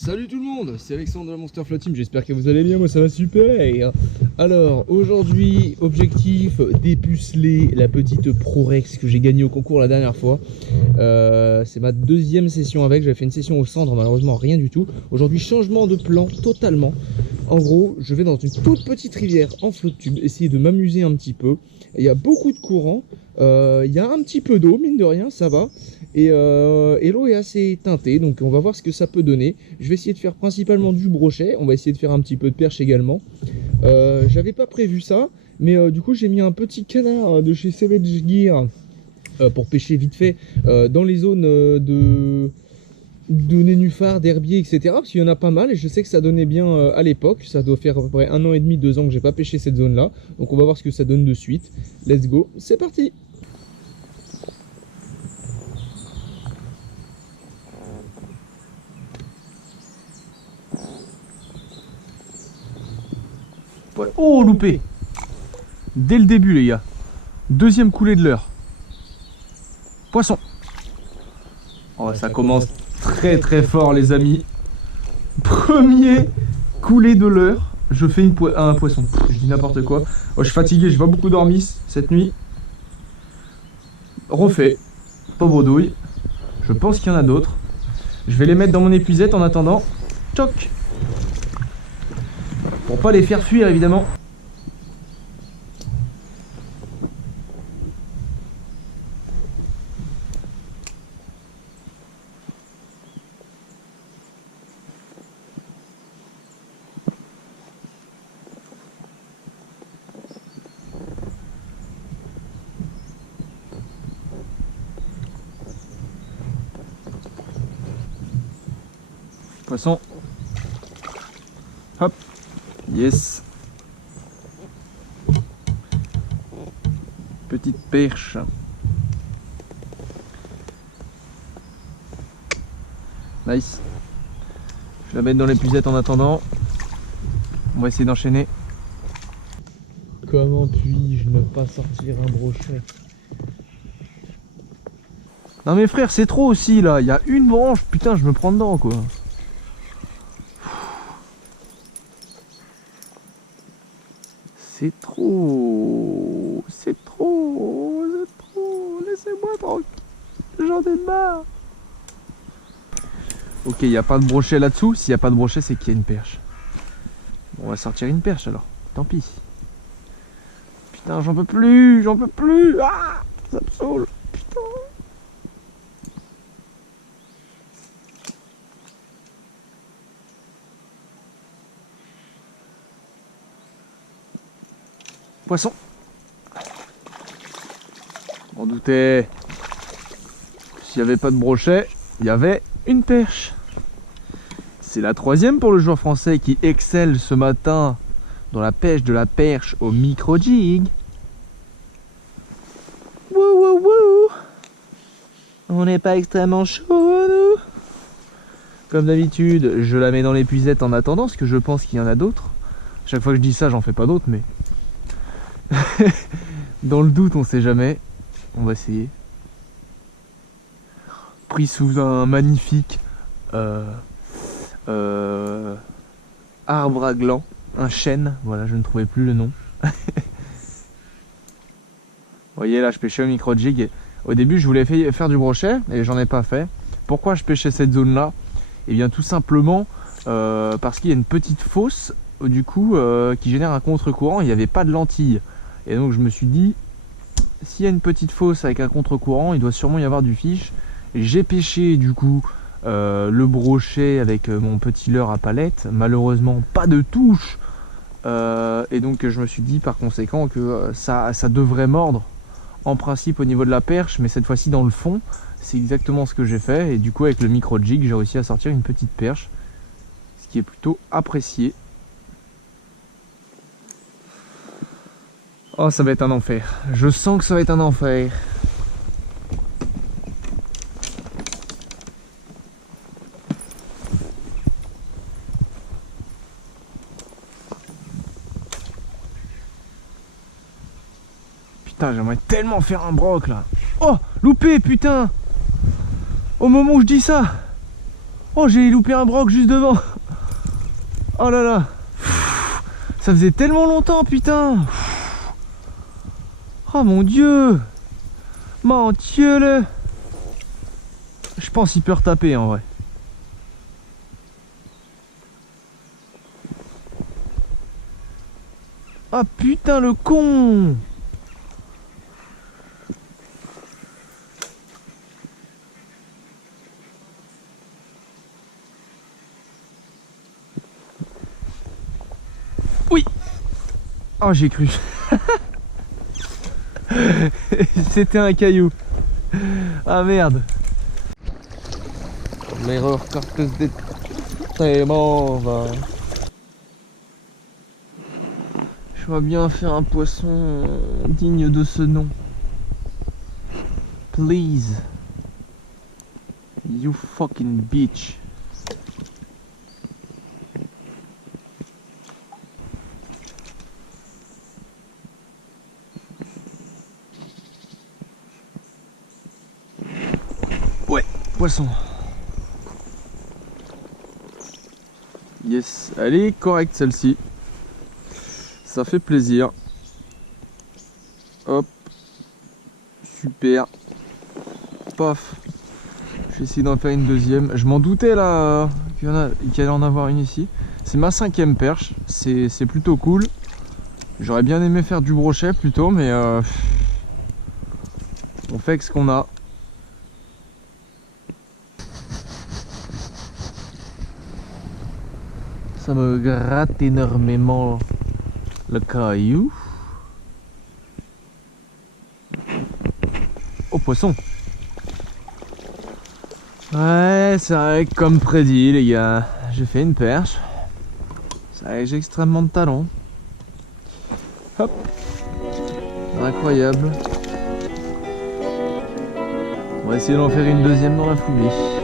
Salut tout le monde, c'est Alexandre de la Monster Float Team, j'espère que vous allez bien, moi ça va super. Alors aujourd'hui, objectif, dépuceler la petite ProRex que j'ai gagnée au concours la dernière fois. C'est ma deuxième session avec, j'avais fait une session au cendre, malheureusement rien du tout. Aujourd'hui changement de plan totalement. En gros, je vais dans une toute petite rivière en float tube, essayer de m'amuser un petit peu. Il y a beaucoup de courant, il y a un petit peu d'eau, mine de rien, ça va. Et l'eau est assez teintée, donc on va voir ce que ça peut donner. Je vais essayer de faire principalement du brochet, on va essayer de faire un petit peu de perche également. J'avais pas prévu ça, mais du coup j'ai mis un petit canard de chez Savage Gear pour pêcher vite fait dans les zones de nénuphars, d'herbiers, etc. Parce qu'il y en a pas mal et je sais que ça donnait bien à l'époque. Ça doit faire à peu près 1 an et demi, 2 ans que j'ai pas pêché cette zone là. Donc on va voir ce que ça donne de suite. Let's go, c'est parti! Ouais. Oh, loupé! Dès le début, les gars. Deuxième coulée de l'heure. Poisson. Oh, ça commence très très fort, les amis. Premier coulée de l'heure. Je fais un poisson. Je dis n'importe quoi. Oh, je suis fatigué, j'ai pas beaucoup dormi cette nuit. Refait. Pauvre douille. Je pense qu'il y en a d'autres. Je vais les mettre dans mon épuisette en attendant. Toc! Pour pas les faire fuir, évidemment. Poisson. Hop. Yes. Petite perche. Nice. Je vais la mettre dans l'épuisette en attendant. On va essayer d'enchaîner. Comment puis-je ne pas sortir un brochet? Non mais frère, c'est trop aussi là. Il y a une branche, putain, je me prends dedans quoi. C'est trop, laissez-moi tranquille, j'en ai marre. Ok, il n'y a pas de brochet là-dessous, s'il n'y a pas de brochet c'est qu'il y a une perche. Bon, on va sortir une perche alors, tant pis. Putain, j'en peux plus, ah, ça me saoule, putain. Poisson. On doutait. S'il n'y avait pas de brochet, il y avait une perche. C'est la troisième pour le joueur français qui excelle ce matin dans la pêche de la perche au micro-jig. Wouh wouh wouh. On n'est pas extrêmement chaud nous. Comme d'habitude, je la mets dans l'épuisette en attendant, parce que je pense qu'il y en a d'autres. Chaque fois que je dis ça, j'en fais pas d'autres, mais... dans le doute, on sait jamais. On va essayer. Pris sous un magnifique arbre à gland, un chêne. Voilà, je ne trouvais plus le nom. Vous voyez là, je pêchais au micro-jig. Et au début, je voulais faire du brochet et j'en ai pas fait. Pourquoi je pêchais cette zone-là? Et bien tout simplement parce qu'il y a une petite fosse du coup qui génère un contre-courant. Il n'y avait pas de lentilles. Et donc je me suis dit, s'il y a une petite fosse avec un contre-courant, il doit sûrement y avoir du fiche. J'ai pêché du coup le brochet avec mon petit leurre à palette. Malheureusement pas de touche. Et donc je me suis dit par conséquent que ça devrait mordre en principe au niveau de la perche. Mais cette fois-ci dans le fond, c'est exactement ce que j'ai fait. Et du coup avec le micro-jig, j'ai réussi à sortir une petite perche. Ce qui est plutôt apprécié. Oh, ça va être un enfer. Je sens que ça va être un enfer. Putain, j'aimerais tellement faire un broc là. Oh, loupé, putain. Au moment où je dis ça. Oh, j'ai loupé un broc juste devant. Oh là là. Ça faisait tellement longtemps, putain. Oh mon dieu. Mon dieu le. Je pense qu'il peut retaper en vrai. Ah putain le con. Oui. Oh j'ai cru. C'était un caillou. Ah merde. L'erreur carteuse des tellement va. Je vais bien faire un poisson digne de ce nom. Please. You fucking bitch. Ouais, poisson. Yes, elle est correcte celle-ci. Ça fait plaisir. Hop. Super. Paf. Je vais essayer d'en faire une deuxième. Je m'en doutais là qu'il allait en avoir une ici. C'est ma 5e perche. C'est plutôt cool. J'aurais bien aimé faire du brochet plutôt, mais on fait avec ce qu'on a. Ça me gratte énormément le caillou. Oh poisson. Ouais, c'est vrai que comme prédit les gars, j'ai fait une perche. C'est vrai que j'ai extrêmement de talent. Hop. Incroyable. On va essayer d'en faire une deuxième dans la foulée.